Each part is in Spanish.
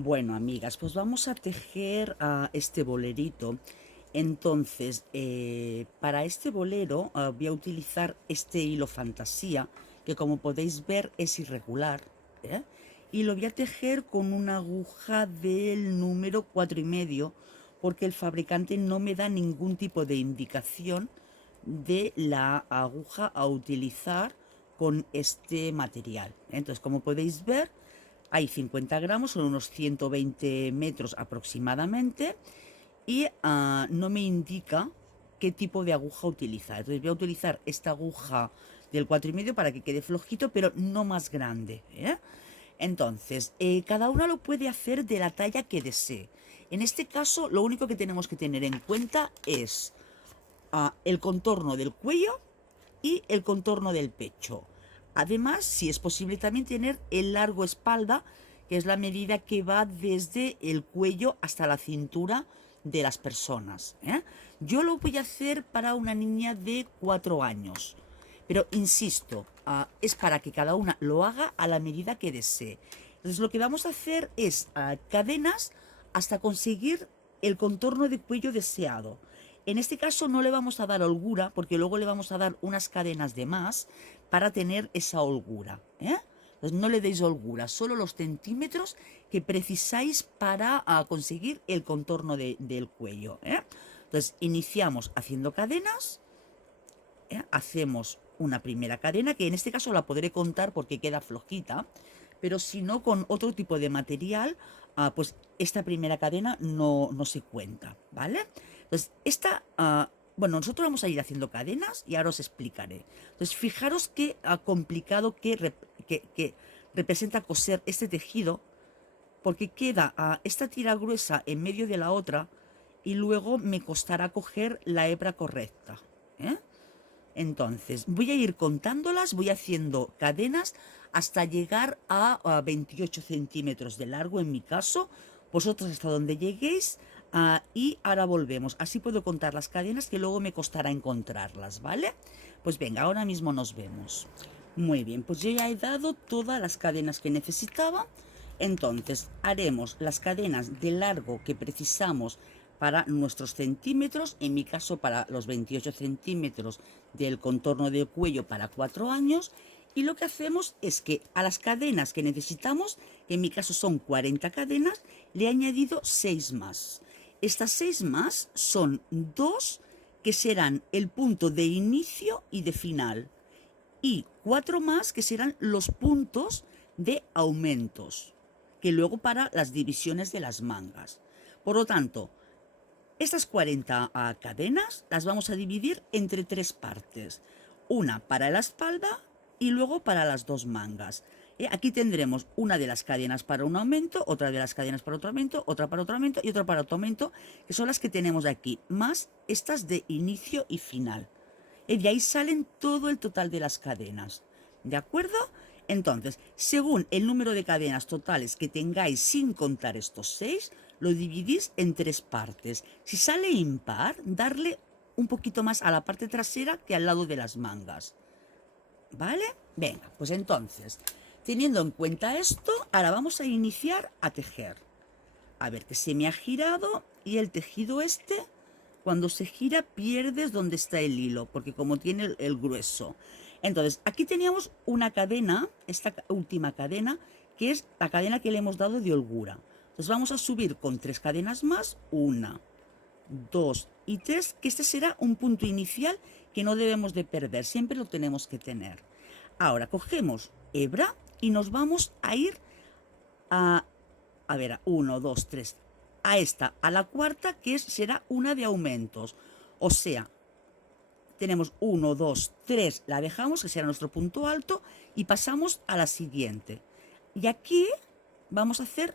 Bueno, amigas, pues vamos a tejer este bolerito. Entonces, para este bolero voy a utilizar este hilo fantasía, que como podéis ver es irregular, ¿eh? Y lo voy a tejer con una aguja del número 4,5, porque el fabricante no me da ningún tipo de indicación de la aguja a utilizar con este material. Entonces, como podéis ver, hay 50 gramos, son unos 120 metros aproximadamente, y no me indica qué tipo de aguja utilizar. Entonces voy a utilizar esta aguja del 4,5 para que quede flojito, pero no más grande, ¿eh? Entonces, cada una lo puede hacer de la talla que desee. En este caso, lo único que tenemos que tener en cuenta es el contorno del cuello y el contorno del pecho. Además, si es posible también tener el largo espalda, que es la medida que va desde el cuello hasta la cintura de las personas, ¿eh? Yo lo voy a hacer para una niña de 4 años. Pero insisto, es para que cada una lo haga a la medida que desee. Entonces lo que vamos a hacer es cadenas hasta conseguir el contorno de cuello deseado. En este caso no le vamos a dar holgura, porque luego le vamos a dar unas cadenas de más para tener esa holgura, ¿eh? Entonces no le deis holgura, solo los centímetros que precisáis para conseguir el contorno del cuello, ¿eh? Entonces iniciamos haciendo cadenas, hacemos una primera cadena, que en este caso la podré contar porque queda flojita, pero si no, con otro tipo de material, pues esta primera cadena no se cuenta, ¿vale? Entonces, bueno, nosotros vamos a ir haciendo cadenas y ahora os explicaré. Entonces, fijaros qué complicado que representa coser este tejido, porque queda esta tira gruesa en medio de la otra y luego me costará coger la hebra correcta, ¿eh? Entonces, voy a ir contándolas, voy haciendo cadenas hasta llegar a 28 centímetros de largo en mi caso, vosotros hasta donde lleguéis, y ahora volvemos. Así puedo contar las cadenas que luego me costará encontrarlas, ¿vale? Pues venga, ahora mismo nos vemos. Muy bien, pues yo ya he dado todas las cadenas que necesitaba. Entonces haremos las cadenas de largo que precisamos para nuestros centímetros, en mi caso para los 28 centímetros del contorno del cuello para 4 años. Y lo que hacemos es que a las cadenas que necesitamos, que en mi caso son 40 cadenas, le he añadido 6 más. Estas 6 más son 2 que serán el punto de inicio y de final, y 4 más que serán los puntos de aumentos, que luego para las divisiones de las mangas. Por lo tanto, estas 40 cadenas las vamos a dividir entre 3 partes. Una para la espalda y luego para las 2 mangas. Aquí tendremos una de las cadenas para un aumento, otra de las cadenas para otro aumento, otra para otro aumento y otra para otro aumento, que son las que tenemos aquí, más estas de inicio y final. Y de ahí salen todo el total de las cadenas. ¿De acuerdo? Entonces, según el número de cadenas totales que tengáis sin contar estos 6, lo dividís en 3 partes. Si sale impar, darle un poquito más a la parte trasera que al lado de las mangas. ¿Vale? Venga, pues entonces, teniendo en cuenta esto, ahora vamos a iniciar a tejer. A ver, que se me ha girado y el tejido este, cuando se gira pierdes donde está el hilo, porque como tiene el grueso. Entonces, aquí teníamos una cadena, esta última cadena, que es la cadena que le hemos dado de holgura. Entonces vamos a subir con 3 cadenas más, 1, 2 y 3, que este será un punto inicial que no debemos de perder, siempre lo tenemos que tener. Ahora cogemos hebra y nos vamos a ir a ver, 1, 2, 3, a esta, a la cuarta, que será una de aumentos. O sea, tenemos 1, 2, 3, la dejamos, que será nuestro punto alto, y pasamos a la siguiente. Y aquí vamos a hacer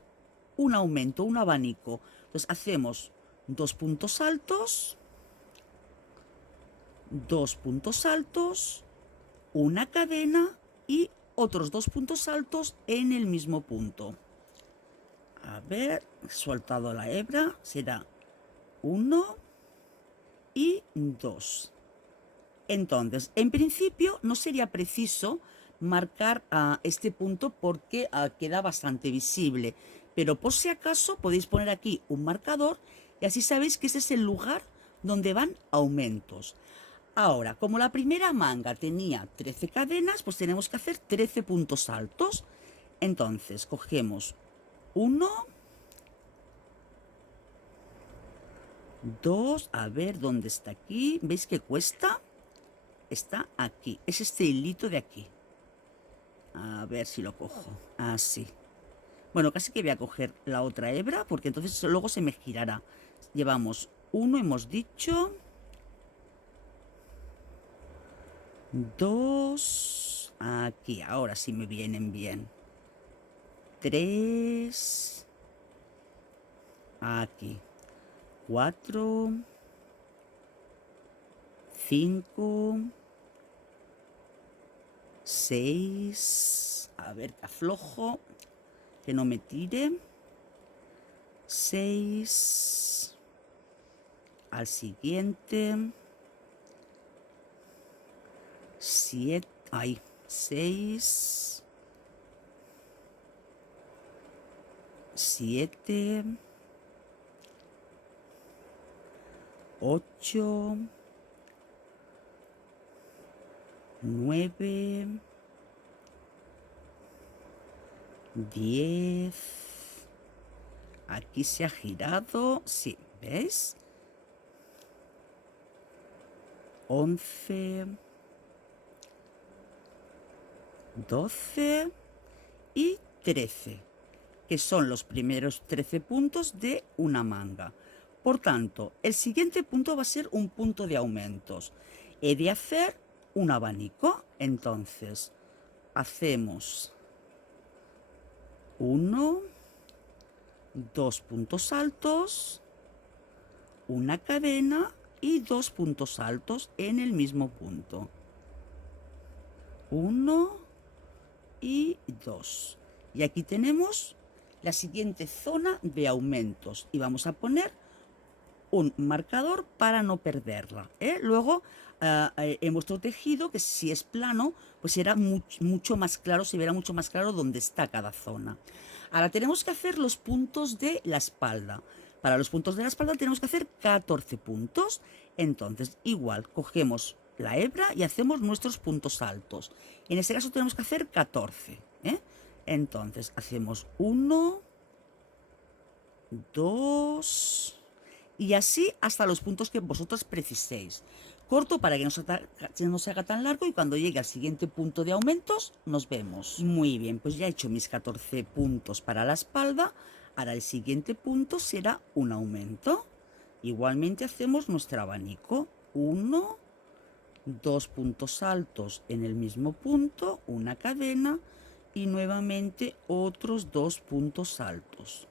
un aumento, un abanico. Entonces hacemos 2 puntos altos, 2 puntos altos, una cadena y otros 2 puntos altos en el mismo punto. A ver, he soltado la hebra, será 1 y 2. Entonces, en principio no sería preciso marcar este punto porque queda bastante visible, pero por si acaso podéis poner aquí un marcador y así sabéis que ese es el lugar donde van aumentos. Ahora, como la primera manga tenía 13 cadenas, pues tenemos que hacer 13 puntos altos. Entonces, cogemos 1, 2, a ver dónde está aquí. ¿Veis que cuesta? Está aquí, es este hilito de aquí. A ver si lo cojo. Así. Bueno, casi que voy a coger la otra hebra porque entonces luego se me girará. Llevamos 1, hemos dicho. 2. Aquí, ahora sí me vienen bien. 3. Aquí. 4. 5. 6. A ver, que aflojo. Que no me tire. 6. Al siguiente. 7. Ahí. 6. 7. 8. 9. 10. Aquí se ha girado. Sí, ¿ves? 11. 12 y 13, que son los primeros 13 puntos de una manga. Por tanto, el siguiente punto va a ser un punto de aumentos. He de hacer un abanico, entonces hacemos 1, 2 puntos altos, una cadena y 2 puntos altos en el mismo punto. 1 y 2. Y aquí tenemos la siguiente zona de aumentos y vamos a poner un marcador para no perderla, ¿eh? Luego en vuestro tejido, que si es plano, pues será mucho más claro, se verá mucho más claro dónde está cada zona. Ahora tenemos que hacer los puntos de la espalda. Para los puntos de la espalda tenemos que hacer 14 puntos. Entonces, igual, cogemos la hebra y hacemos nuestros puntos altos. En este caso tenemos que hacer 14, ¿eh? Entonces, hacemos 1, 2 y así hasta los puntos que vosotros preciséis. Corto para que no se haga tan largo y cuando llegue al siguiente punto de aumentos nos vemos. Muy bien, pues ya he hecho mis 14 puntos para la espalda. Ahora el siguiente punto será un aumento. Igualmente hacemos nuestro abanico. 1, 2 puntos altos en el mismo punto, una cadena y nuevamente otros 2 puntos altos.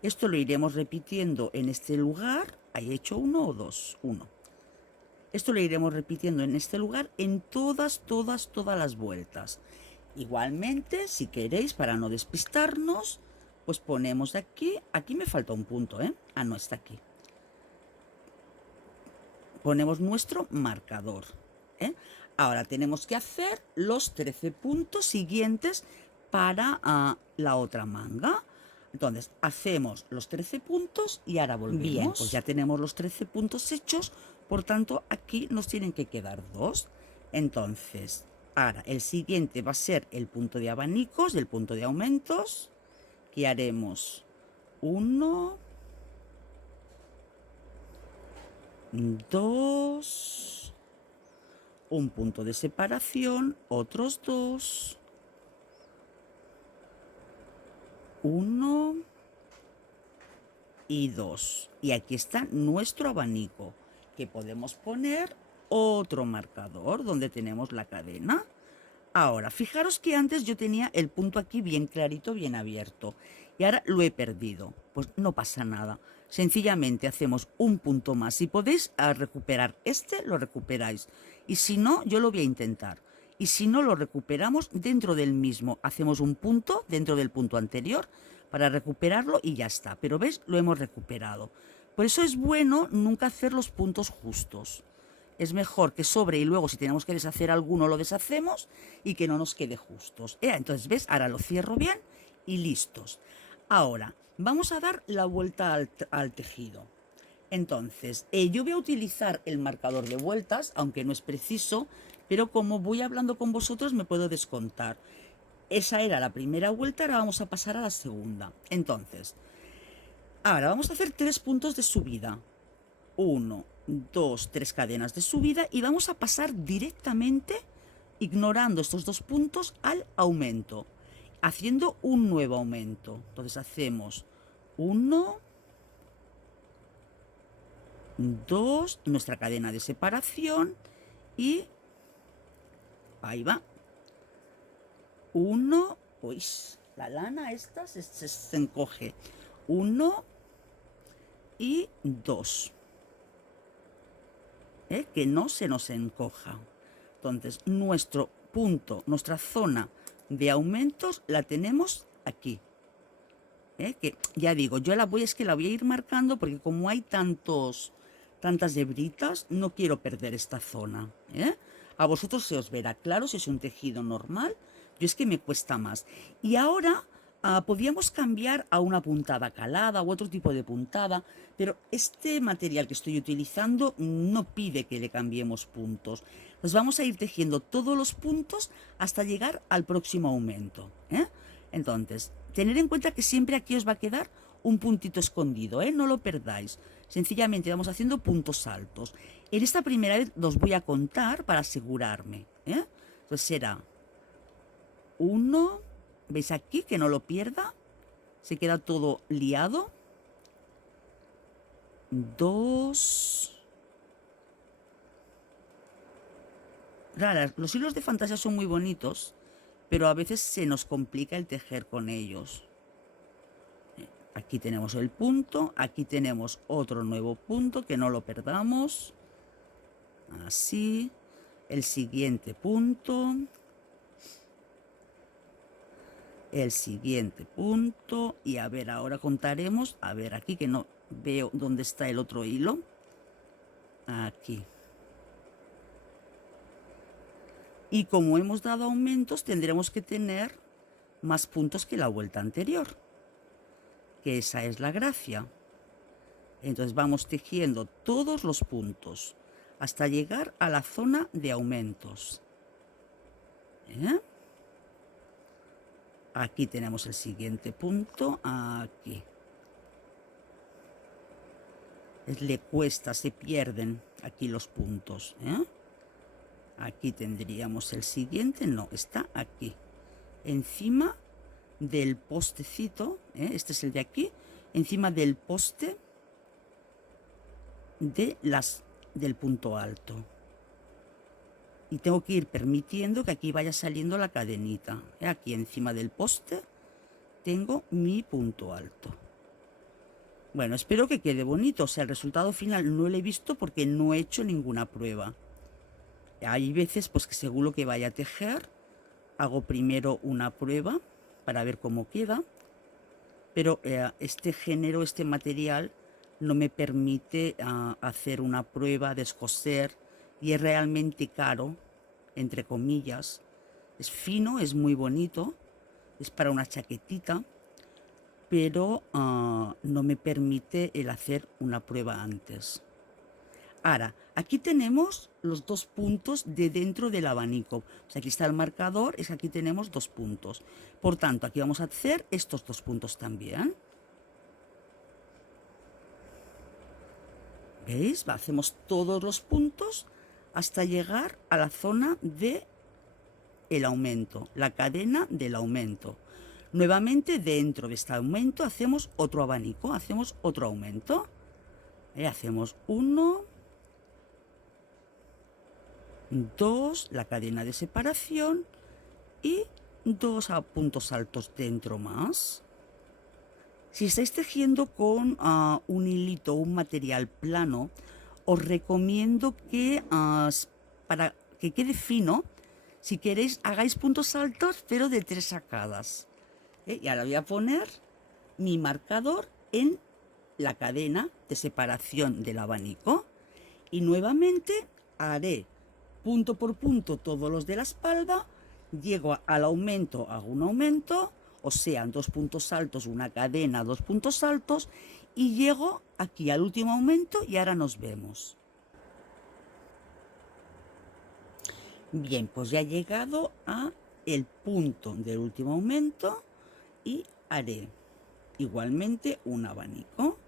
Esto lo iremos repitiendo en este lugar. ¿He hecho 1 o 2? 1. Esto lo iremos repitiendo en este lugar en todas las vueltas. Igualmente, si queréis, para no despistarnos, pues ponemos aquí. Aquí me falta un punto, ¿eh? Ah, no, está aquí. Ponemos nuestro marcador, ¿eh? Ahora tenemos que hacer los 13 puntos siguientes para la otra manga. Entonces, hacemos los 13 puntos y ahora volvemos. Bien, pues ya tenemos los 13 puntos hechos, por tanto, aquí nos tienen que quedar 2. Entonces, ahora el siguiente va a ser el punto de abanicos, el punto de aumentos, que haremos 1, 2, un punto de separación, otros 2, 1 y 2. Y aquí está nuestro abanico, que podemos poner otro marcador donde tenemos la cadena. Ahora, fijaros que antes yo tenía el punto aquí bien clarito, bien abierto, y ahora lo he perdido. Pues no pasa nada. Sencillamente hacemos un punto más. Si podéis recuperar este, lo recuperáis. Y si no, yo lo voy a intentar. Y si no, lo recuperamos dentro del mismo. Hacemos un punto dentro del punto anterior para recuperarlo y ya está. Pero ¿ves? Lo hemos recuperado. Por eso es bueno nunca hacer los puntos justos. Es mejor que sobre y luego si tenemos que deshacer alguno lo deshacemos y que no nos quede justos. Entonces, ¿ves? Ahora lo cierro bien y listos. Ahora, Vamos a dar la vuelta al tejido. Entonces, yo voy a utilizar el marcador de vueltas, aunque no es preciso, pero como voy hablando con vosotros me puedo descontar. Esa era la primera vuelta, ahora vamos a pasar a la segunda. Entonces, ahora vamos a hacer 3 puntos de subida. 1, 2, 3 cadenas de subida y vamos a pasar directamente, ignorando estos 2 puntos, al aumento, haciendo un nuevo aumento. Entonces hacemos 1, 2, nuestra cadena de separación y ahí va. 1, uy, la lana esta se encoge. 1 y 2. Que no se nos encoja. Entonces, nuestro punto, nuestra zona de aumentos la tenemos aquí. Que ya digo, yo la voy a ir marcando porque como hay tantas hebritas, no quiero perder esta zona. A vosotros se os verá claro si es un tejido normal. Yo es que me cuesta más. Y ahora podríamos cambiar a una puntada calada u otro tipo de puntada, pero este material que estoy utilizando no pide que le cambiemos puntos. Nos vamos a ir tejiendo todos los puntos hasta llegar al próximo aumento. Entonces, tener en cuenta que siempre aquí os va a quedar un puntito escondido, no lo perdáis. Sencillamente vamos haciendo puntos altos. En esta primera vez los voy a contar para asegurarme. Entonces será 1, ¿veis aquí que no lo pierda? Se queda todo liado. 2. Los hilos de fantasía son muy bonitos, pero a veces se nos complica el tejer con ellos. Aquí tenemos el punto, aquí tenemos otro nuevo punto, que no lo perdamos. Así, el siguiente punto. El siguiente punto, y a ver, ahora contaremos, a ver aquí que no veo dónde está el otro hilo. Aquí. Y como hemos dado aumentos, tendremos que tener más puntos que la vuelta anterior, que esa es la gracia. Entonces vamos tejiendo todos los puntos hasta llegar a la zona de aumentos. Aquí tenemos el siguiente punto, aquí. Le cuesta, se pierden aquí los puntos. Aquí tendríamos el siguiente, no, está aquí. Encima del postecito, este es el de aquí, encima del poste del punto alto. Y tengo que ir permitiendo que aquí vaya saliendo la cadenita. Aquí encima del poste tengo mi punto alto. Bueno, espero que quede bonito. O sea, el resultado final no lo he visto porque no he hecho ninguna prueba. Hay veces pues que según lo que vaya a tejer, hago primero una prueba para ver cómo queda. Pero este género, este material, no me permite hacer una prueba, descoser, y es realmente caro, entre comillas. Es fino, es muy bonito, es para una chaquetita, pero no me permite el hacer una prueba antes. Ahora, aquí tenemos los 2 puntos de dentro del abanico. O sea, aquí está el marcador, es que aquí tenemos 2 puntos. Por tanto, aquí vamos a hacer estos 2 puntos también. ¿Veis? Hacemos todos los puntos hasta llegar a la zona de el aumento, la cadena del aumento. Nuevamente dentro de este aumento hacemos otro abanico, hacemos otro aumento. Hacemos 1, 2, la cadena de separación y 2 puntos altos dentro más. Si estáis tejiendo con un hilito, un material plano, os recomiendo que para que quede fino, si queréis, hagáis puntos altos, pero de 3 sacadas. Y ahora voy a poner mi marcador en la cadena de separación del abanico. Y nuevamente haré punto por punto todos los de la espalda. Llego al aumento, hago un aumento, o sea, 2 puntos altos, una cadena, 2 puntos altos, y llego aquí al último aumento y ahora nos vemos. Bien, pues ya he llegado a el punto del último aumento y haré igualmente un abanico.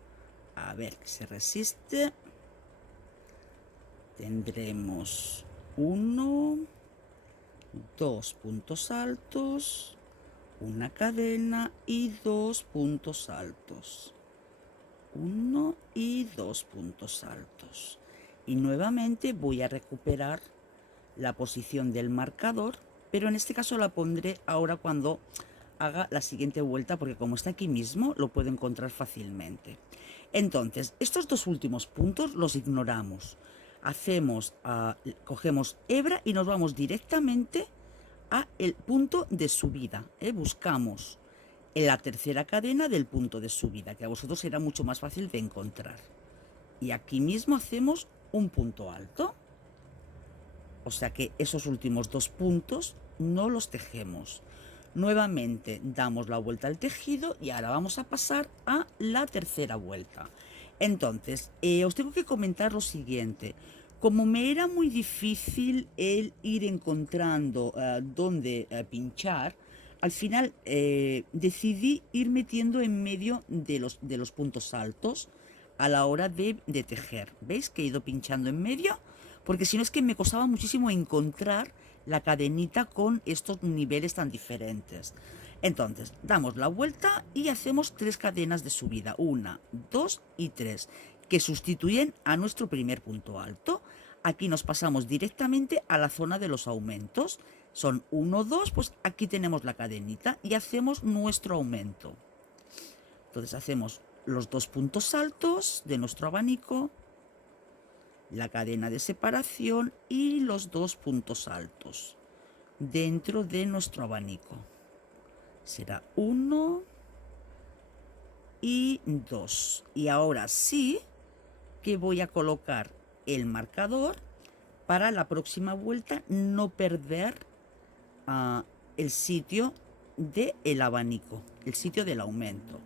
A ver que se resiste. Tendremos 1, 2 puntos altos, una cadena y 2 puntos altos. 1 y 2 puntos altos. Y nuevamente voy a recuperar la posición del marcador, pero en este caso la pondré ahora cuando haga la siguiente vuelta, porque como está aquí mismo lo puedo encontrar fácilmente. Entonces, estos dos últimos puntos los ignoramos. Cogemos hebra y nos vamos directamente a el punto de subida. Buscamos en la tercera cadena del punto de subida, que a vosotros será mucho más fácil de encontrar. Y aquí mismo hacemos un punto alto. O sea que esos últimos 2 puntos no los tejemos. Nuevamente damos la vuelta al tejido y ahora vamos a pasar a la tercera vuelta. Entonces, os tengo que comentar lo siguiente. Como me era muy difícil el ir encontrando dónde pinchar, al final decidí ir metiendo en medio de los puntos altos a la hora de tejer. ¿Veis que he ido pinchando en medio? Porque si no es que me costaba muchísimo encontrar la cadenita con estos niveles tan diferentes. Entonces, damos la vuelta y hacemos 3 cadenas de subida, 1, 2 y 3, que sustituyen a nuestro primer punto alto. Aquí nos pasamos directamente a la zona de los aumentos. Son 1, 2, pues aquí tenemos la cadenita y hacemos nuestro aumento. Entonces hacemos los 2 puntos altos de nuestro abanico, la cadena de separación y los 2 puntos altos dentro de nuestro abanico. Será 1 y 2. Y ahora sí que voy a colocar el marcador para la próxima vuelta no perder el sitio del abanico, el sitio del aumento.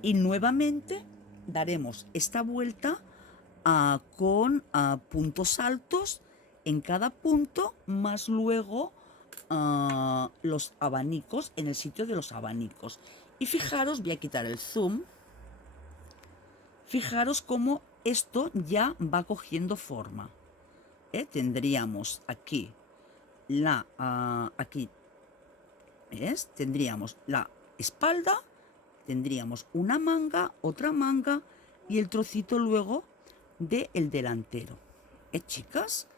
Y nuevamente daremos esta vuelta con puntos altos en cada punto, más luego los abanicos en el sitio de los abanicos. Y fijaros, voy a quitar el zoom, fijaros cómo esto ya va cogiendo forma. Tendríamos aquí aquí, ¿ves? Tendríamos la espalda, tendríamos una manga, otra manga y el trocito luego del delantero. Chicas,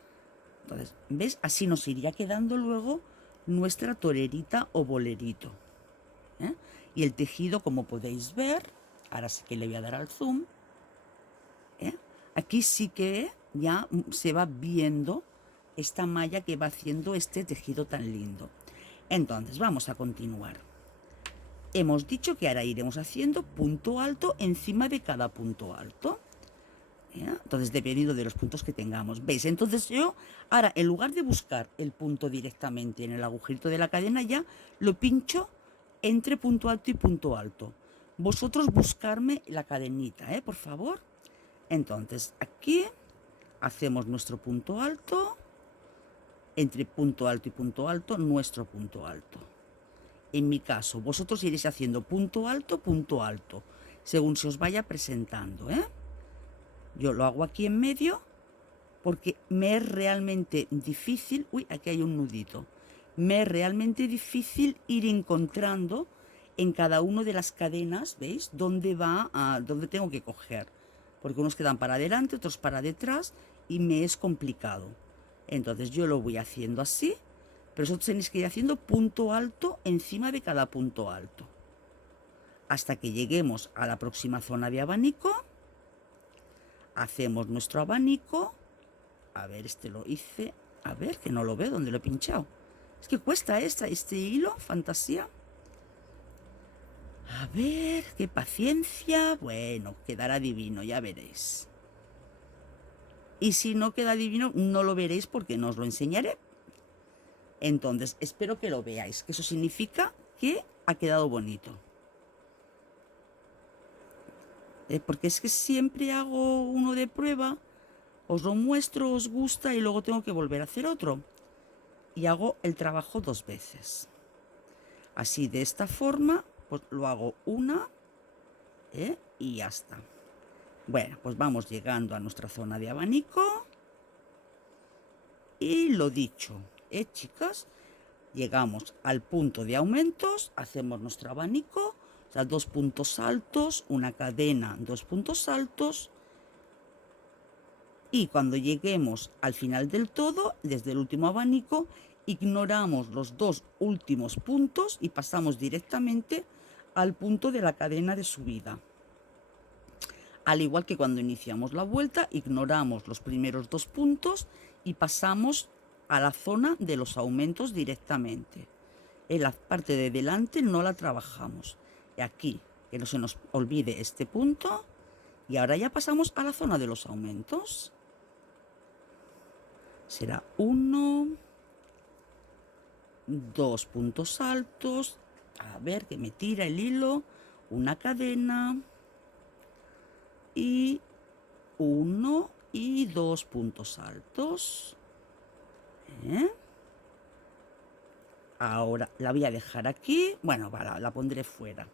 entonces, ¿ves? Así nos iría quedando luego nuestra torerita o bolerito. Y el tejido, como podéis ver, ahora sí que le voy a dar al zoom. Aquí sí que ya se va viendo esta malla que va haciendo este tejido tan lindo. Entonces, vamos a continuar. Hemos dicho que ahora iremos haciendo punto alto encima de cada punto alto. Entonces, dependiendo de los puntos que tengamos. ¿Veis? Entonces yo ahora, en lugar de buscar el punto directamente en el agujerito de la cadena, ya lo pincho entre punto alto y punto alto. Vosotros buscarme la cadenita, por favor. Entonces, aquí hacemos nuestro punto alto, entre punto alto y punto alto, nuestro punto alto. En mi caso, vosotros iréis haciendo punto alto, según se os vaya presentando, Yo lo hago aquí en medio porque me es realmente difícil, aquí hay un nudito, me es realmente difícil ir encontrando en cada una de las cadenas, ¿veis? Dónde tengo que coger, porque unos quedan para adelante, otros para detrás y me es complicado. Entonces yo lo voy haciendo así, pero vosotros tenéis que ir haciendo punto alto encima de cada punto alto, hasta que lleguemos a la próxima zona de abanico. Hacemos nuestro abanico. A ver, este lo hice. A ver, que no lo veo, ¿dónde lo he pinchado? Es que cuesta este hilo, fantasía. A ver, qué paciencia. Bueno, quedará divino, ya veréis. Y si no queda divino, no lo veréis porque no os lo enseñaré. Entonces, espero que lo veáis, que eso significa que ha quedado bonito. Porque es que siempre hago uno de prueba, os lo muestro, os gusta y luego tengo que volver a hacer otro. Y hago el trabajo 2 veces. Así, de esta forma, pues lo hago una y ya está. Bueno, pues vamos llegando a nuestra zona de abanico. Y lo dicho, chicas, llegamos al punto de aumentos, hacemos nuestro abanico, o sea, 2 puntos altos, una cadena, 2 puntos altos. Y cuando lleguemos al final del todo, desde el último abanico, ignoramos los 2 últimos puntos y pasamos directamente al punto de la cadena de subida. Al igual que cuando iniciamos la vuelta, ignoramos los primeros 2 puntos y pasamos a la zona de los aumentos directamente. En la parte de delante no la trabajamos. Y aquí, que no se nos olvide este punto. Y ahora ya pasamos a la zona de los aumentos. Será 1, 2 puntos altos. A ver, que me tira el hilo. Una cadena. Y 1 y 2 puntos altos. Ahora la voy a dejar aquí. Bueno, la pondré fuera.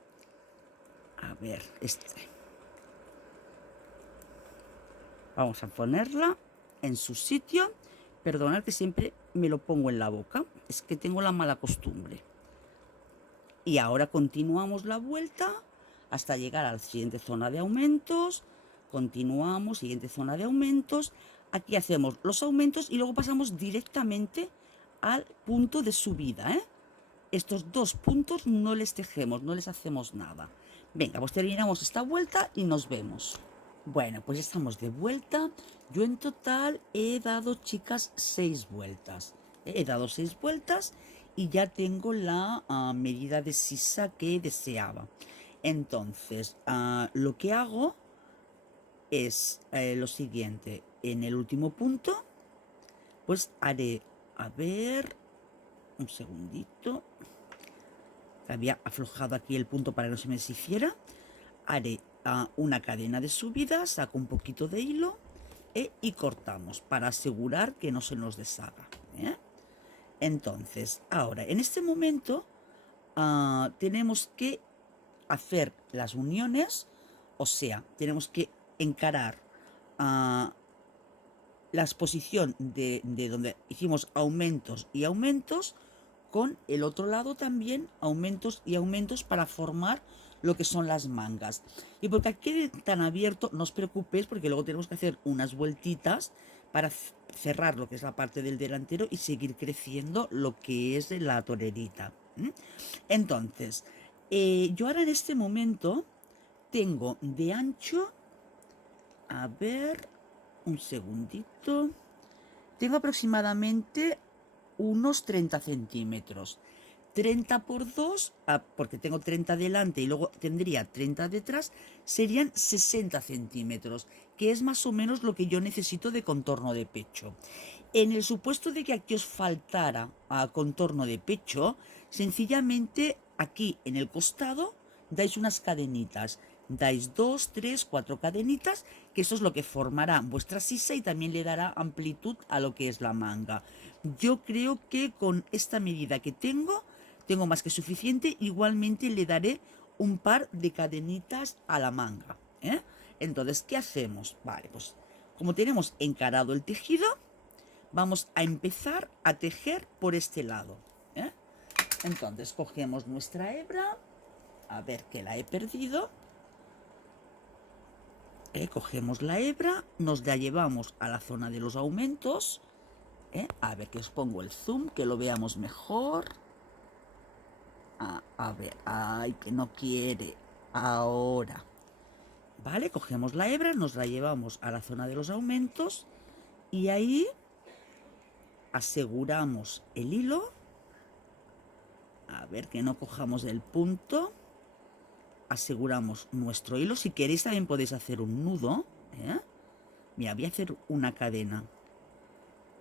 A ver, vamos a ponerla en su sitio. Perdonad que siempre me lo pongo en la boca. Es que tengo la mala costumbre. Y ahora continuamos la vuelta hasta llegar a la siguiente zona de aumentos. Continuamos, siguiente zona de aumentos. Aquí hacemos los aumentos y luego pasamos directamente al punto de subida. Estos 2 puntos no les tejemos, no les hacemos nada. Venga, pues terminamos esta vuelta y nos vemos. Bueno, pues estamos de vuelta. Yo en total he dado, chicas, 6 vueltas. He dado 6 vueltas y ya tengo la medida de sisa que deseaba. Entonces, lo que hago es lo siguiente. En el último punto, pues haré, a ver, un segundito. Había aflojado aquí el punto para que no se me deshiciera. Haré una cadena de subida, saco un poquito de hilo y cortamos para asegurar que no se nos deshaga. Entonces, ahora, en este momento, tenemos que hacer las uniones, o sea, tenemos que encarar la exposición de donde hicimos aumentos y aumentos con el otro lado también aumentos y aumentos para formar lo que son las mangas. Y porque quede tan abierto, no os preocupéis porque luego tenemos que hacer unas vueltitas para cerrar lo que es la parte del delantero y seguir creciendo lo que es la torerita. Entonces, yo ahora en este momento tengo de ancho, a ver, un segundito, tengo aproximadamente unos 30 centímetros. 30 por 2, porque tengo 30 delante y luego tendría 30 detrás, serían 60 centímetros, que es más o menos lo que yo necesito de contorno de pecho. En el supuesto de que aquí os faltara contorno de pecho, sencillamente aquí en el costado dais unas cadenitas. Dais 2, 3, 4 cadenitas, que eso es lo que formará vuestra sisa y también le dará amplitud a lo que es la manga. Yo creo que con esta medida que tengo más que suficiente. Igualmente le daré un par de cadenitas a la manga. Entonces, ¿qué hacemos? Vale, pues como tenemos encarado el tejido, vamos a empezar a tejer por este lado. Entonces, cogemos nuestra hebra, a ver que la he perdido. Cogemos la hebra, nos la llevamos a la zona de los aumentos. A ver que os pongo el zoom, que lo veamos mejor. A ver, ay, que no quiere. Ahora. Vale, cogemos la hebra, nos la llevamos a la zona de los aumentos y ahí aseguramos el hilo. A ver que no cojamos el punto. Aseguramos nuestro hilo. Si queréis también podéis hacer un nudo. Mira, voy a hacer una cadena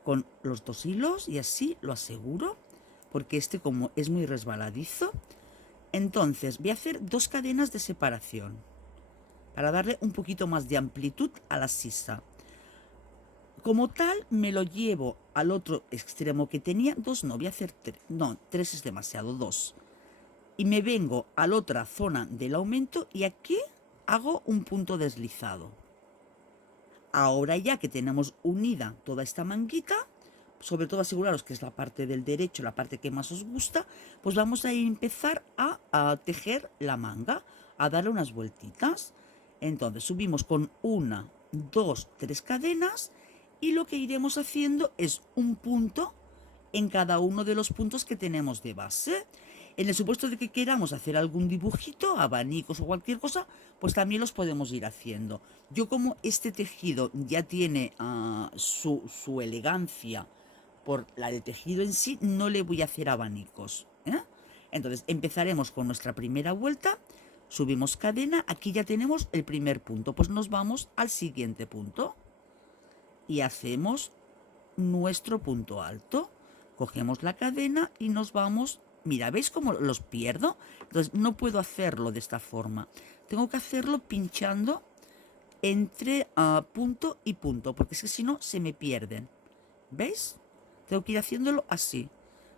con los 2 hilos y así lo aseguro, porque este como es muy resbaladizo, Entonces voy a hacer 2 cadenas de separación para darle un poquito más de amplitud a la sisa. Como tal, me lo llevo al otro extremo que tenía. 2 no, voy a hacer 3. No, 3 es demasiado, 2. Y me vengo a la otra zona del aumento y aquí hago un punto deslizado. Ahora ya que tenemos unida toda esta manguita, sobre todo aseguraros que es la parte del derecho, la parte que más os gusta, pues vamos a empezar a tejer la manga, a darle unas vueltitas. Entonces subimos con 1, 2, 3 cadenas y lo que iremos haciendo es un punto en cada uno de los puntos que tenemos de base. En el supuesto de que queramos hacer algún dibujito, abanicos o cualquier cosa, pues también los podemos ir haciendo. Yo como este tejido ya tiene su elegancia por el tejido en sí, no le voy a hacer abanicos, ¿eh? Entonces empezaremos con nuestra primera vuelta, subimos cadena, aquí ya tenemos el primer punto, pues nos vamos al siguiente punto y hacemos nuestro punto alto. Cogemos la cadena y nos vamos. Mira, ¿veis cómo los pierdo? Entonces no puedo hacerlo de esta forma. Tengo que hacerlo pinchando entre punto y punto, porque es que si no se me pierden. ¿Veis? Tengo que ir haciéndolo así,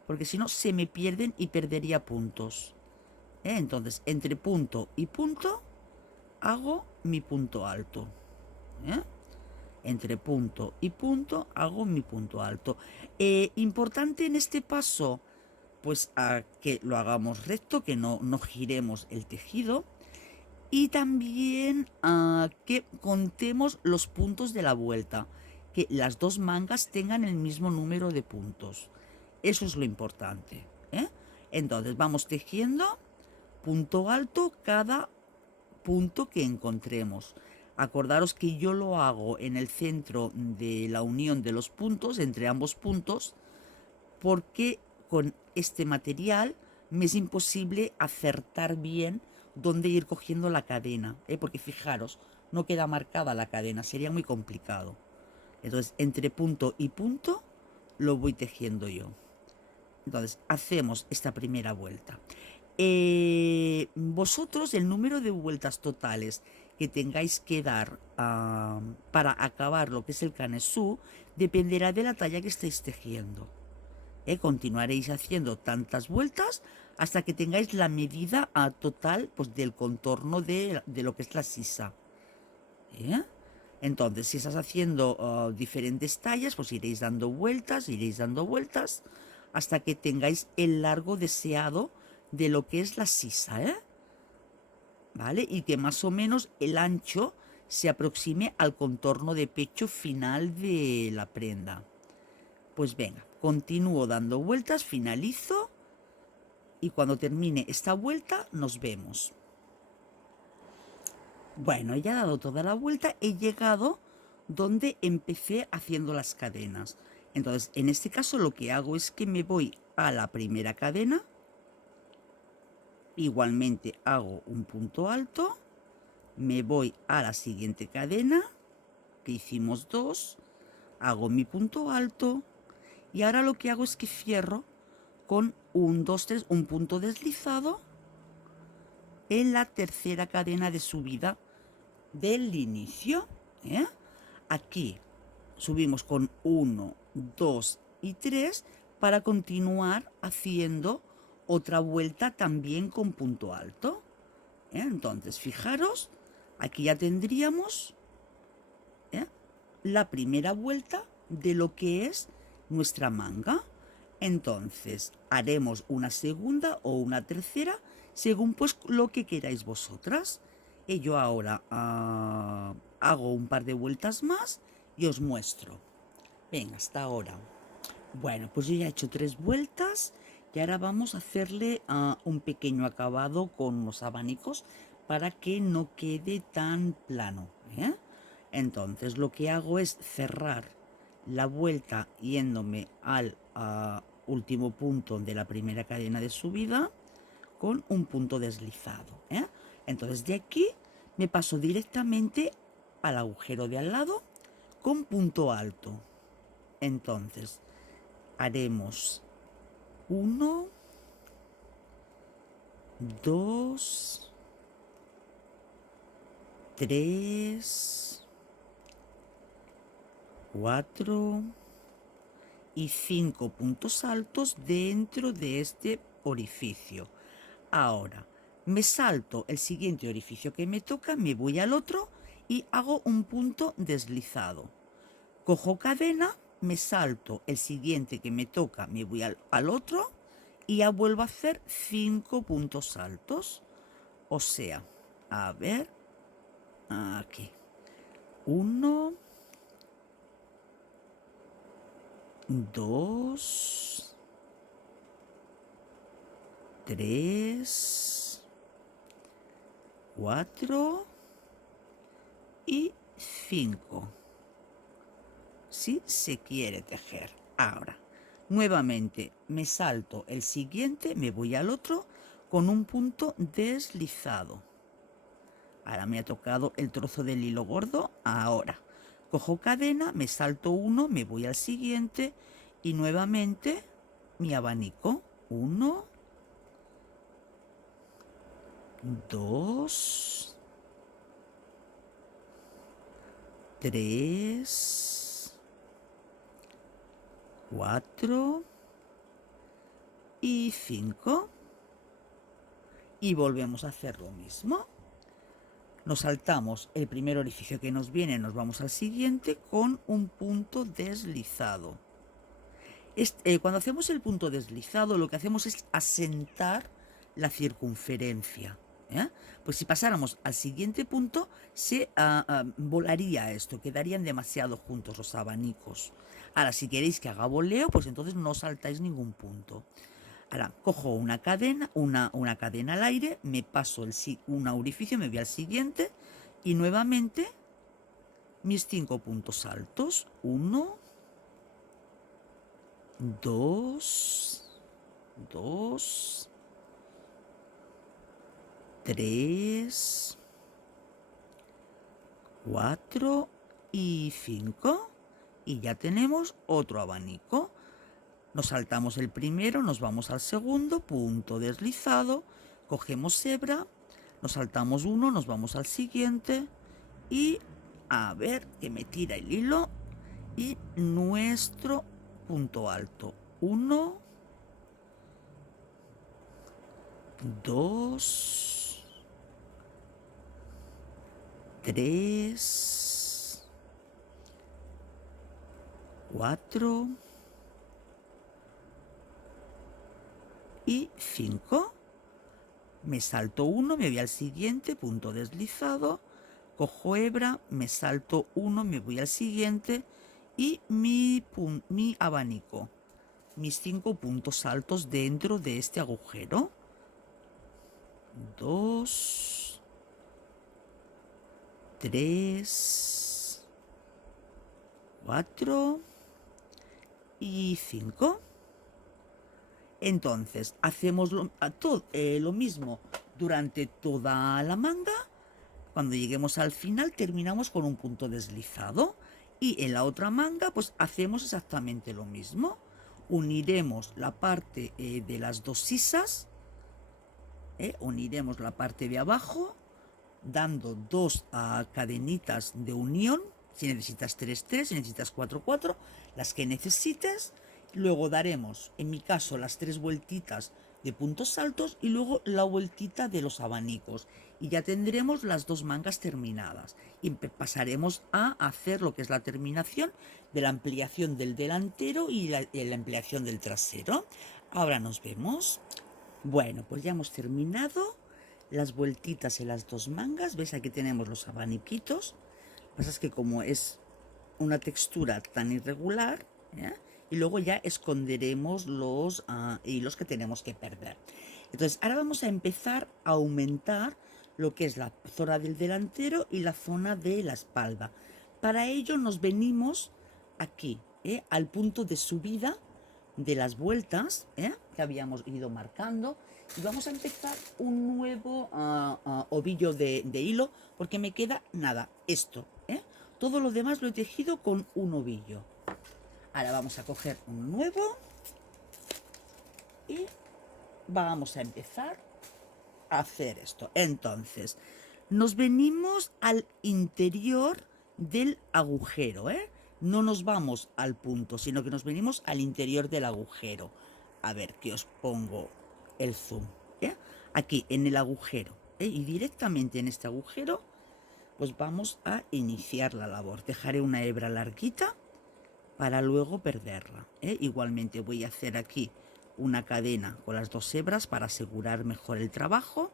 porque si no se me pierden y perdería puntos. Entonces, entre punto y punto hago mi punto alto. Entre punto y punto hago mi punto alto. Importante en este paso, pues a que lo hagamos recto, que no giremos el tejido. Y también a que contemos los puntos de la vuelta, que las 2 mangas tengan el mismo número de puntos. Eso es lo importante, ¿eh? Entonces vamos tejiendo punto alto cada punto que encontremos. Acordaros que yo lo hago en el centro de la unión de los puntos, entre ambos puntos, porque con este material me es imposible acertar bien dónde ir cogiendo la cadena, porque fijaros, no queda marcada la cadena, sería muy complicado. Entonces, entre punto y punto lo voy tejiendo yo. Entonces, hacemos esta primera vuelta. Vosotros, el número de vueltas totales que tengáis que dar para acabar lo que es el canesú dependerá de la talla que estéis tejiendo. Continuaréis haciendo tantas vueltas hasta que tengáis la medida total, pues, del contorno de lo que es la sisa. Entonces, si estás haciendo diferentes tallas, pues iréis dando vueltas hasta que tengáis el largo deseado de lo que es la sisa, ¿vale? Y que más o menos el ancho se aproxime al contorno de pecho final de la prenda. Pues venga, continúo dando vueltas, finalizo y cuando termine esta vuelta nos vemos. Bueno, ya he dado toda la vuelta, he llegado donde empecé haciendo las cadenas. Entonces, en este caso lo que hago es que me voy a la primera cadena, igualmente hago un punto alto, me voy a la siguiente cadena, que hicimos 2, hago mi punto alto y ahora lo que hago es que cierro con un 2, 3, un punto deslizado en la tercera cadena de subida del inicio. Aquí subimos con 1, 2 y 3 para continuar haciendo otra vuelta también con punto alto. Entonces, fijaros, aquí ya tendríamos la primera vuelta de lo que es nuestra manga. Entonces, haremos una segunda o una tercera, según pues lo que queráis vosotras. Y yo ahora hago un par de vueltas más y os muestro. Venga, hasta ahora. Bueno, pues yo ya he hecho 3 vueltas y ahora vamos a hacerle un pequeño acabado con los abanicos para que no quede tan plano. Entonces lo que hago es cerrar la vuelta yéndome al último punto de la primera cadena de subida con un punto deslizado. Entonces de aquí me paso directamente al agujero de al lado con punto alto. Entonces haremos 1, 2, 3, 4 y 5 puntos altos dentro de este orificio. Ahora, me salto el siguiente orificio que me toca, me voy al otro y hago un punto deslizado. Cojo cadena, me salto el siguiente que me toca, me voy al otro y ya vuelvo a hacer 5 puntos altos. O sea, a ver, aquí. 1, 2, 3, 4 y 5. Si se quiere tejer. Ahora, nuevamente me salto el siguiente, me voy al otro con un punto deslizado. Ahora me ha tocado el trozo del hilo gordo. Ahora, cojo cadena, me salto uno, me voy al siguiente y nuevamente mi abanico. 1, 2, 3, 4 y 5. Y volvemos a hacer lo mismo. Nos saltamos el primer orificio que nos viene, nos vamos al siguiente con un punto deslizado. Cuando hacemos el punto deslizado, lo que hacemos es asentar la circunferencia. Pues si pasáramos al siguiente punto, se volaría esto, quedarían demasiado juntos los abanicos. Ahora, si queréis que haga voleo, pues entonces no saltáis ningún punto. Ahora, cojo una cadena al aire, me paso un orificio, me voy al siguiente y nuevamente mis 5 puntos altos. 1, 2, 2, 3, 4 y 5. Y ya tenemos otro abanico. Nos saltamos el primero, nos vamos al segundo, punto deslizado, cogemos hebra, nos saltamos uno, nos vamos al siguiente y a ver que me tira el hilo y nuestro punto alto. 1, 2, 3, 4 y 5. Me salto uno, me voy al siguiente, punto deslizado, cojo hebra, me salto uno, me voy al siguiente y mi abanico, mis 5 puntos altos dentro de este agujero. 2, 3, 4 y 5. Entonces, hacemos lo mismo durante toda la manga. Cuando lleguemos al final, terminamos con un punto deslizado. Y en la otra manga, pues hacemos exactamente lo mismo. Uniremos la parte de las dos sisas. Uniremos la parte de abajo, dando dos cadenitas de unión. Si necesitas 3, 3, si necesitas 4, 4, las que necesites. Luego daremos, en mi caso, las 3 vueltitas de puntos altos y luego la vueltita de los abanicos. Y ya tendremos las 2 mangas terminadas. Y pasaremos a hacer lo que es la terminación de la ampliación del delantero y la ampliación del trasero. Ahora nos vemos. Bueno, pues ya hemos terminado las vueltitas en las 2 mangas. ¿Ves? Aquí tenemos los abaniquitos. Lo que pasa es que como es una textura tan irregular, ¿ya? Y luego ya esconderemos los hilos que tenemos que perder. Entonces, ahora vamos a empezar a aumentar lo que es la zona del delantero y la zona de la espalda. Para ello nos venimos aquí, al punto de subida de las vueltas que habíamos ido marcando, y vamos a empezar un nuevo ovillo de hilo, porque me queda nada, esto. Todo lo demás lo he tejido con un ovillo. Ahora vamos a coger un nuevo y vamos a empezar hacer esto. Entonces, nos venimos al interior del agujero, ¿eh? No nos vamos al punto, sino que nos venimos al interior del agujero. A ver, que os pongo el zoom, ¿eh? Aquí, en el agujero, ¿eh? Y directamente en este agujero, pues vamos a iniciar la labor. Dejaré una hebra larguita para luego perderla, ¿eh? Igualmente voy a hacer aquí una cadena con las dos hebras para asegurar mejor el trabajo.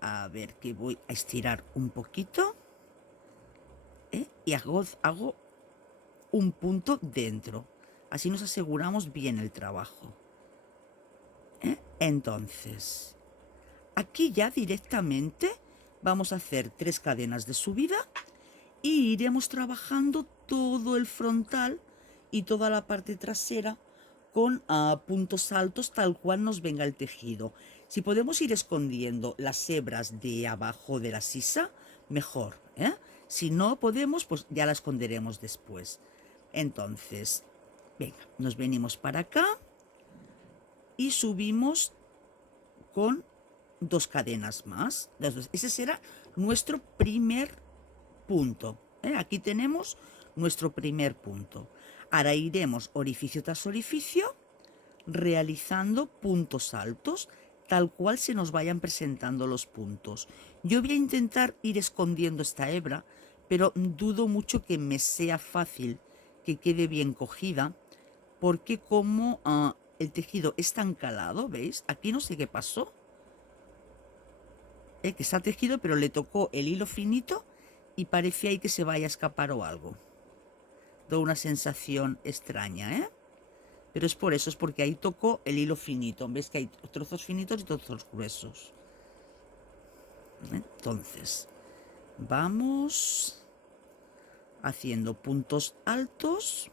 A ver, que voy a estirar un poquito, y hago un punto dentro. Así nos aseguramos bien el trabajo, ¿eh? Entonces, aquí ya directamente vamos a hacer 3 cadenas de subida y iremos trabajando todo el frontal y toda la parte trasera con puntos altos tal cual nos venga el tejido. Si podemos ir escondiendo las hebras de abajo de la sisa, mejor, ¿eh? Si no podemos, pues ya la esconderemos después. Entonces, venga, nos venimos para acá y subimos con 2 cadenas más. Ese será nuestro primer punto, ¿eh? Aquí tenemos nuestro primer punto. Ahora iremos orificio tras orificio realizando puntos altos tal cual se nos vayan presentando los puntos. Yo voy a intentar ir escondiendo esta hebra, pero dudo mucho que me sea fácil que quede bien cogida, porque como el tejido es tan calado, ¿veis? Aquí no sé qué pasó, que está tejido, pero le tocó el hilo finito y parece ahí que se vaya a escapar o algo. Da una sensación extraña, ¿eh? Pero es por eso, es porque ahí tocó el hilo finito. ¿Ves que hay trozos finitos y trozos gruesos? Entonces, vamos haciendo puntos altos.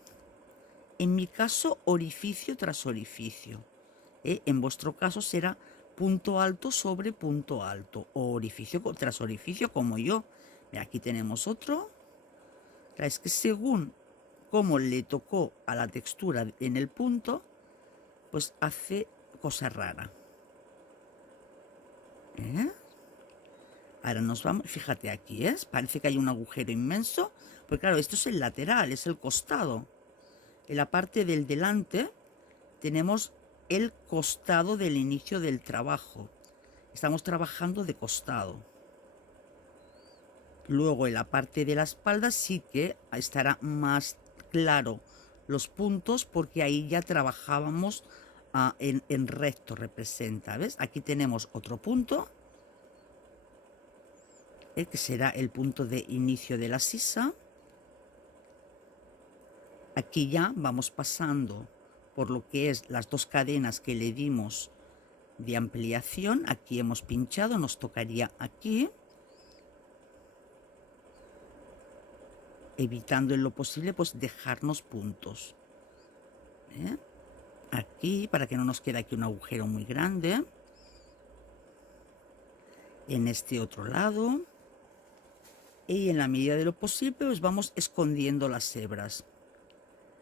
En mi caso, orificio tras orificio. En vuestro caso será punto alto sobre punto alto o orificio tras orificio, como yo. Mira, aquí tenemos otro. Es que según cómo le tocó a la textura en el punto, pues hace cosa rara, ¿eh? Ahora nos vamos, fíjate aquí, ¿eh? Parece que hay un agujero inmenso, pues claro, esto es el lateral, es el costado. En la parte del delante tenemos el costado del inicio del trabajo. Estamos trabajando de costado. Luego en la parte de la espalda sí que estará más claro los puntos, porque ahí ya trabajábamos en recto, representa, ¿ves? Aquí tenemos otro punto, que será el punto de inicio de la sisa. Aquí ya vamos pasando por lo que es las 2 cadenas que le dimos de ampliación. Aquí hemos pinchado, nos tocaría aquí, evitando en lo posible pues dejarnos puntos, ¿eh? Aquí, para que no nos quede aquí un agujero muy grande. En este otro lado. Y en la medida de lo posible pues vamos escondiendo las hebras.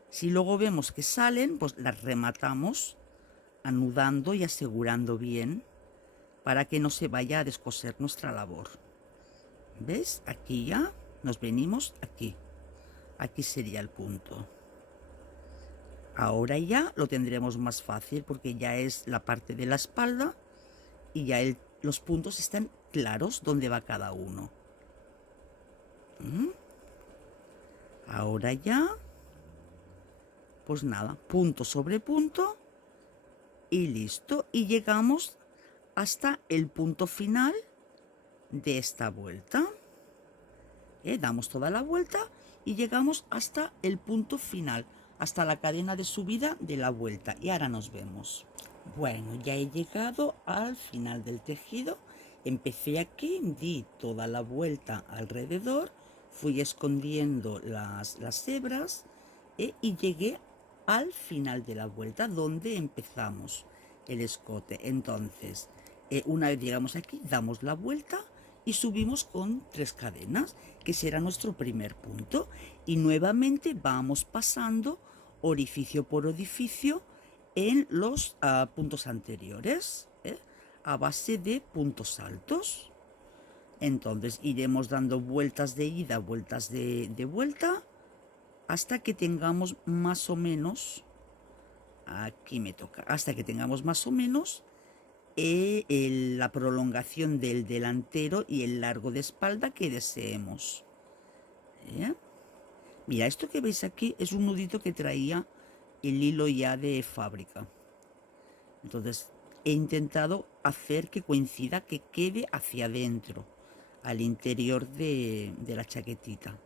Si luego vemos que salen, pues las rematamos anudando y asegurando bien para que no se vaya a descoser nuestra labor. ¿Ves? Aquí ya nos venimos aquí. Aquí sería el punto. Ahora ya lo tendremos más fácil porque ya es la parte de la espalda y ya los puntos están claros donde va cada uno. Ahora ya, pues nada, punto sobre punto y listo. Y llegamos hasta el punto final de esta vuelta. Damos toda la vuelta y llegamos hasta el punto final, hasta la cadena de subida de la vuelta. Y ahora nos vemos. Bueno, ya he llegado al final del tejido. Empecé aquí, di toda la vuelta alrededor, fui escondiendo las hebras, y llegué al final de la vuelta donde empezamos el escote. Entonces, una vez llegamos aquí, damos la vuelta y subimos con 3 cadenas, que será nuestro primer punto. Y nuevamente vamos pasando orificio por orificio en los puntos anteriores, ¿eh? a base de puntos altos. Entonces iremos dando vueltas de ida, vueltas de vuelta, hasta que tengamos más o menos, aquí me toca, hasta que tengamos más o menos la prolongación del delantero y el largo de espalda que deseemos. Mira, esto que veis aquí es un nudito que traía el hilo ya de fábrica. Entonces he intentado hacer que coincida, que quede hacia adentro, al interior de la chaquetita.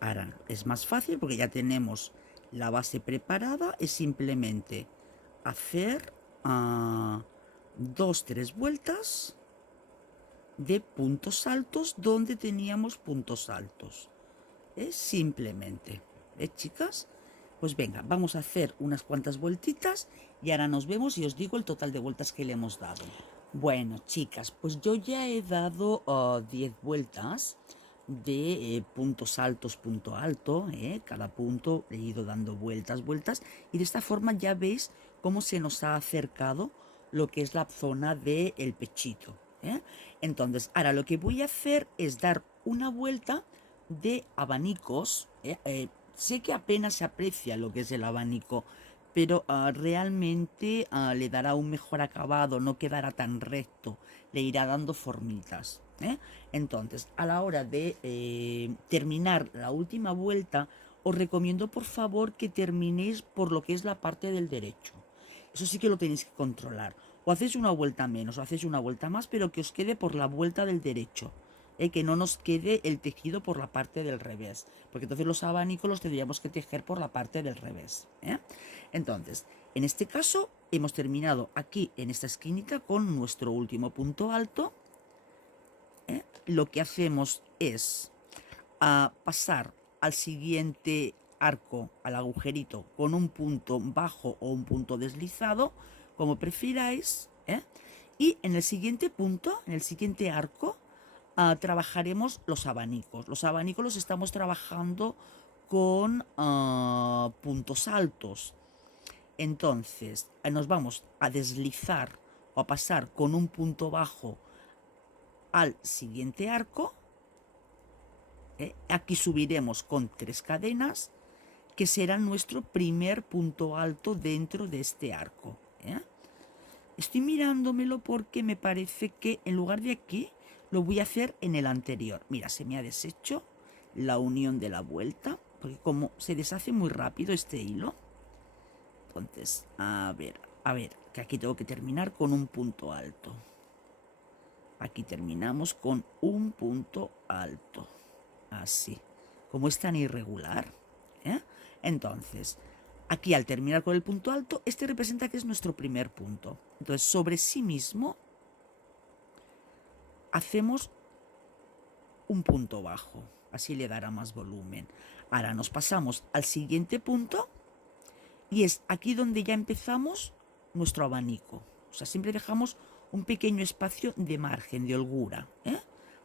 Ahora es más fácil porque ya tenemos la base preparada. Es simplemente hacer 2-3 vueltas de puntos altos donde teníamos puntos altos. Simplemente, chicas? Pues venga, vamos a hacer unas cuantas vueltitas y ahora nos vemos y os digo el total de vueltas que le hemos dado. Bueno, chicas, pues yo ya he dado 10 vueltas de puntos altos, punto alto, cada punto he ido dando vueltas, y de esta forma ya veis cómo se nos ha acercado lo que es la zona del pechito. Entonces, ahora lo que voy a hacer es dar una vuelta de abanicos. Sé que apenas se aprecia lo que es el abanico, pero realmente le dará un mejor acabado, no quedará tan recto, le irá dando formitas. Entonces, a la hora de terminar la última vuelta, os recomiendo por favor que terminéis por lo que es la parte del derecho. Eso sí que lo tenéis que controlar. O hacéis una vuelta menos o hacéis una vuelta más, pero que os quede por la vuelta del derecho. Que no nos quede el tejido por la parte del revés, porque entonces los abanicos los tendríamos que tejer por la parte del revés. Entonces, en este caso hemos terminado aquí en esta esquinita con nuestro último punto alto. Lo que hacemos es pasar al siguiente arco, al agujerito, con un punto bajo o un punto deslizado, como prefiráis. Y en el siguiente punto, en el siguiente arco, trabajaremos los abanicos. Los abanicos los estamos trabajando con puntos altos. Entonces nos vamos a deslizar o a pasar con un punto bajo al siguiente arco. Aquí subiremos con 3 cadenas, que será nuestro primer punto alto dentro de este arco. Estoy mirándomelo porque me parece que en lugar de aquí lo voy a hacer en el anterior. Mira, se me ha deshecho la unión de la vuelta, porque como se deshace muy rápido este hilo. Entonces, a ver, que aquí tengo que terminar con un punto alto. Aquí terminamos con un punto alto. Así, como es tan irregular. Entonces, aquí al terminar con el punto alto, este representa que es nuestro primer punto. Entonces, sobre sí mismo, hacemos un punto bajo. Así le dará más volumen. Ahora nos pasamos al siguiente punto y es aquí donde ya empezamos nuestro abanico. O sea, siempre dejamos un pequeño espacio de margen, de holgura.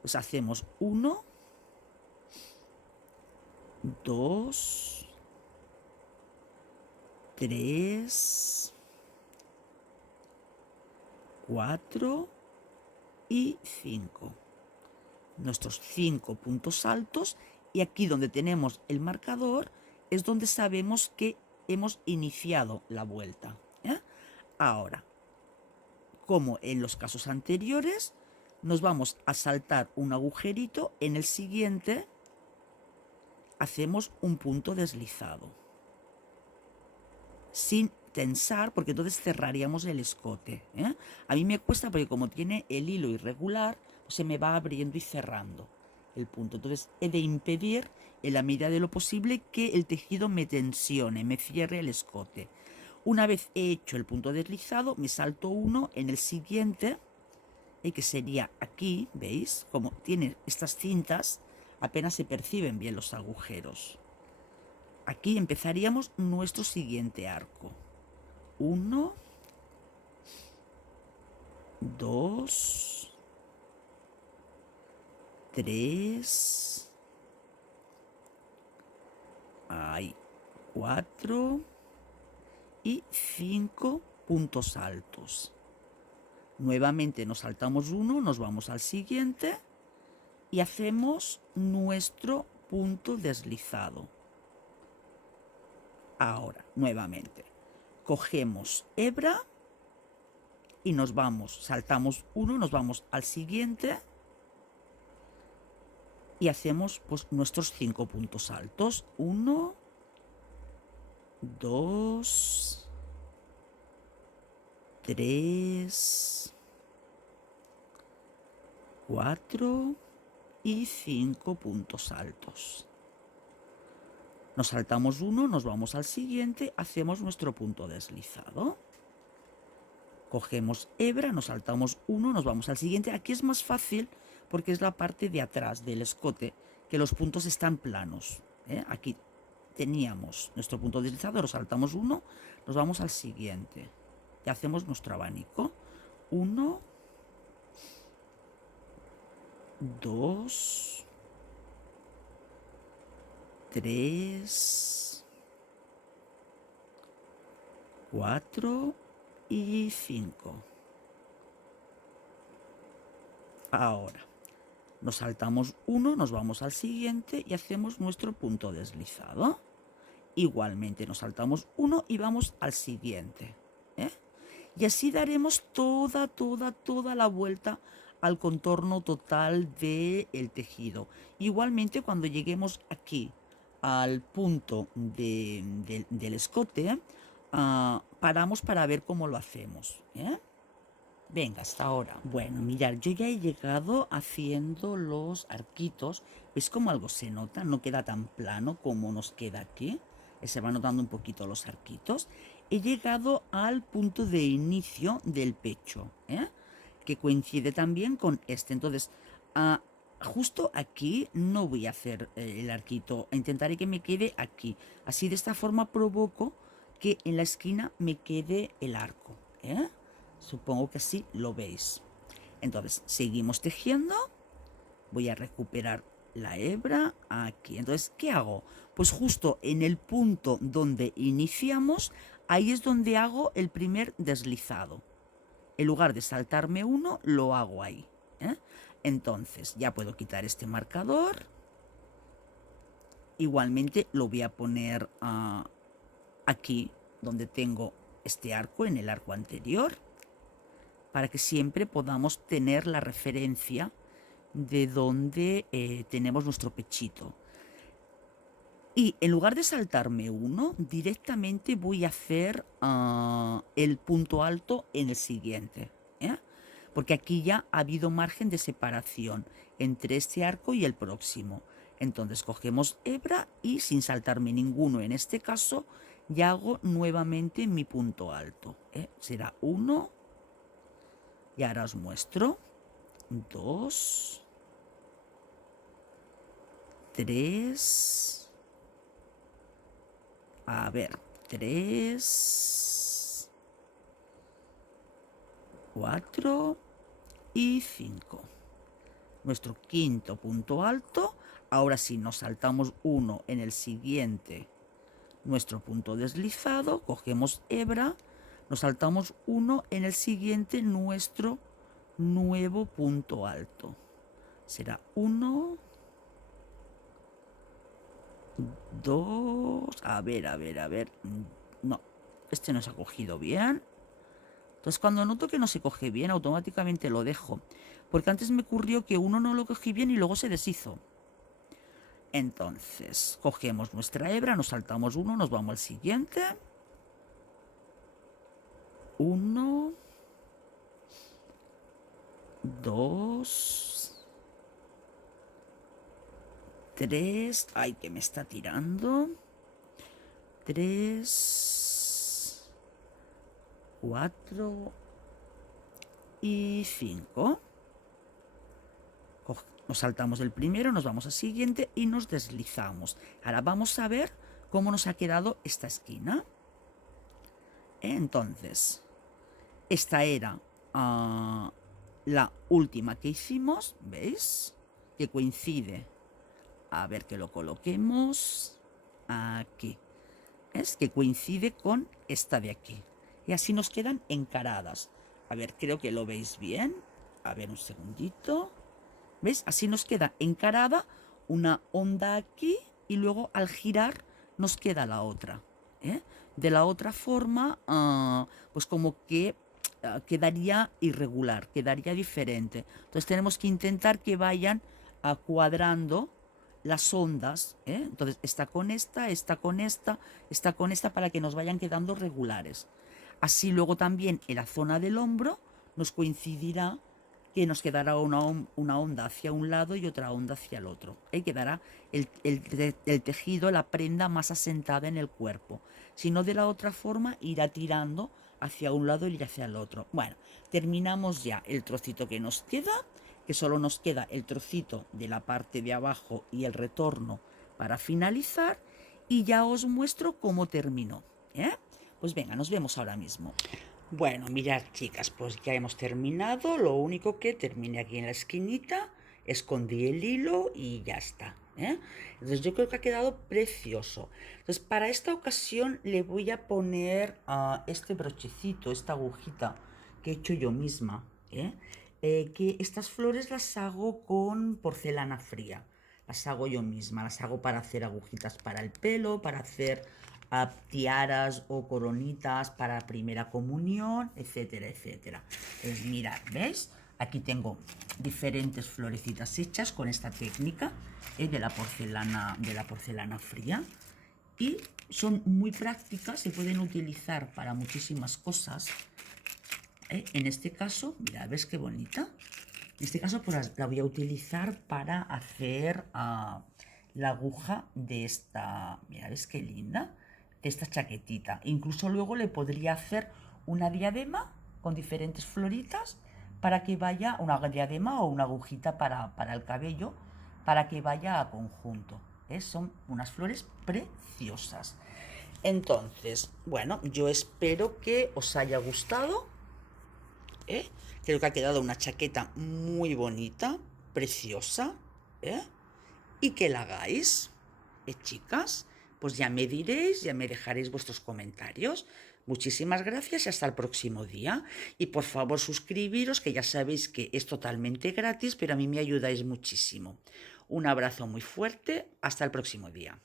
Pues hacemos 1, 2, 3, 4 y 5. Nuestros 5 puntos altos, y aquí donde tenemos el marcador es donde sabemos que hemos iniciado la vuelta. Ahora, como en los casos anteriores, nos vamos a saltar un agujerito. En el siguiente hacemos un punto deslizado sin tensar, porque entonces cerraríamos el escote. A mí me cuesta porque como tiene el hilo irregular, pues se me va abriendo y cerrando el punto. Entonces he de impedir en la medida de lo posible que el tejido me tensione, me cierre el escote. Una vez he hecho el punto deslizado, me salto uno en el siguiente, que sería aquí. ¿Veis? Como tiene estas cintas, apenas se perciben bien los agujeros. Aquí empezaríamos nuestro siguiente arco. 1, 2, 3, 4 y 5 puntos altos. Nuevamente nos saltamos uno, nos vamos al siguiente y hacemos nuestro punto deslizado. Ahora, nuevamente, cogemos hebra y nos vamos, saltamos uno, nos vamos al siguiente y hacemos pues nuestros 5 puntos altos. 1, 2, 3, 4 y 5 puntos altos. Nos saltamos uno, nos vamos al siguiente, hacemos nuestro punto deslizado. Cogemos hebra, nos saltamos uno, nos vamos al siguiente. Aquí es más fácil porque es la parte de atrás del escote, que los puntos están planos. Aquí teníamos nuestro punto deslizado, nos saltamos uno, nos vamos al siguiente. Y hacemos nuestro abanico. 1, 2, 3, 4 y 5. Ahora, nos saltamos uno, nos vamos al siguiente y hacemos nuestro punto deslizado. Igualmente nos saltamos uno y vamos al siguiente. Y así daremos toda la vuelta al contorno total del tejido. Igualmente cuando lleguemos aquí al punto del escote, paramos para ver cómo lo hacemos. Venga, hasta ahora. Bueno, mirad, yo ya he llegado haciendo los arquitos. ¿Ves cómo algo se nota? No queda tan plano como nos queda aquí. Se van notando un poquito los arquitos. He llegado al punto de inicio del pecho, que coincide también con este. Entonces, justo aquí no voy a hacer el arquito. Intentaré que me quede aquí. Así de esta forma provoco que en la esquina me quede el arco. Supongo que así lo veis. Entonces, seguimos tejiendo. Voy a recuperar la hebra aquí. Entonces, ¿qué hago? Pues justo en el punto donde iniciamos, ahí es donde hago el primer deslizado. En lugar de saltarme uno, lo hago ahí. Entonces, ya puedo quitar este marcador. Igualmente lo voy a poner aquí donde tengo este arco, en el arco anterior, para que siempre podamos tener la referencia de donde tenemos nuestro pechito. Y en lugar de saltarme uno, directamente voy a hacer el punto alto en el siguiente. Porque aquí ya ha habido margen de separación entre este arco y el próximo. Entonces cogemos hebra y sin saltarme ninguno en este caso, ya hago nuevamente mi punto alto. Será 1, y ahora os muestro. 2, 3, a ver, 3, 4 y 5. Nuestro quinto punto alto. Ahora sí, nos saltamos uno en el siguiente, nuestro punto deslizado, cogemos hebra, nos saltamos uno en el siguiente, nuestro nuevo punto alto. Será 1, 2, a ver, no, este no se ha cogido bien. Entonces cuando noto que no se coge bien, automáticamente lo dejo, porque antes me ocurrió que uno no lo cogí bien y luego se deshizo. Entonces cogemos nuestra hebra, nos saltamos uno, nos vamos al siguiente. 1, 2, 3, ay, que me está tirando. 3, 4 y 5. Nos saltamos el primero, nos vamos al siguiente y nos deslizamos. Ahora vamos a ver cómo nos ha quedado esta esquina. Entonces, esta era la última que hicimos, ¿veis? Que coincide. A ver que lo coloquemos aquí. Es que coincide con esta de aquí. Y así nos quedan encaradas. A ver, creo que lo veis bien. A ver, un segundito. ¿Ves? Así nos queda encarada una onda aquí y luego al girar nos queda la otra. ¿Eh? De la otra forma, pues como que quedaría irregular, quedaría diferente. Entonces tenemos que intentar que vayan cuadrando las ondas. Entonces está con esta, está con esta, está con esta para que nos vayan quedando regulares. Así luego también en la zona del hombro nos coincidirá que nos quedará una onda hacia un lado y otra onda hacia el otro. Quedará el tejido, la prenda más asentada en el cuerpo. Si no, de la otra forma irá tirando hacia un lado y hacia el otro. Bueno, terminamos ya el trocito que nos queda, que solo nos queda el trocito de la parte de abajo y el retorno para finalizar, y ya os muestro cómo terminó. Pues venga, nos vemos ahora mismo. Bueno, mirad, chicas, pues ya hemos terminado. Lo único que terminé aquí en la esquinita, escondí el hilo y ya está. Entonces yo creo que ha quedado precioso. Entonces para esta ocasión le voy a poner este brochecito, esta agujita que he hecho yo misma. Que estas flores las hago con porcelana fría. Las hago yo misma, las hago para hacer agujitas para el pelo, para hacer tiaras o coronitas para primera comunión, etcétera, etcétera. Pues mirad, ¿veis? Aquí tengo diferentes florecitas hechas con esta técnica de la porcelana fría, y son muy prácticas, se pueden utilizar para muchísimas cosas. En este caso, mirad, ¿ves qué bonita? En este caso pues la voy a utilizar para hacer la aguja de esta, mirad, ¿ves qué linda? De esta chaquetita. Incluso luego le podría hacer una diadema con diferentes floritas para que vaya, una diadema o una agujita para el cabello, para que vaya a conjunto. Son unas flores preciosas. Entonces, bueno, yo espero que os haya gustado. Creo que ha quedado una chaqueta muy bonita, preciosa, y que la hagáis, chicas. Pues ya me diréis, ya me dejaréis vuestros comentarios. Muchísimas gracias y hasta el próximo día. Y por favor suscribiros, que ya sabéis que es totalmente gratis, pero a mí me ayudáis muchísimo. Un abrazo muy fuerte, hasta el próximo día.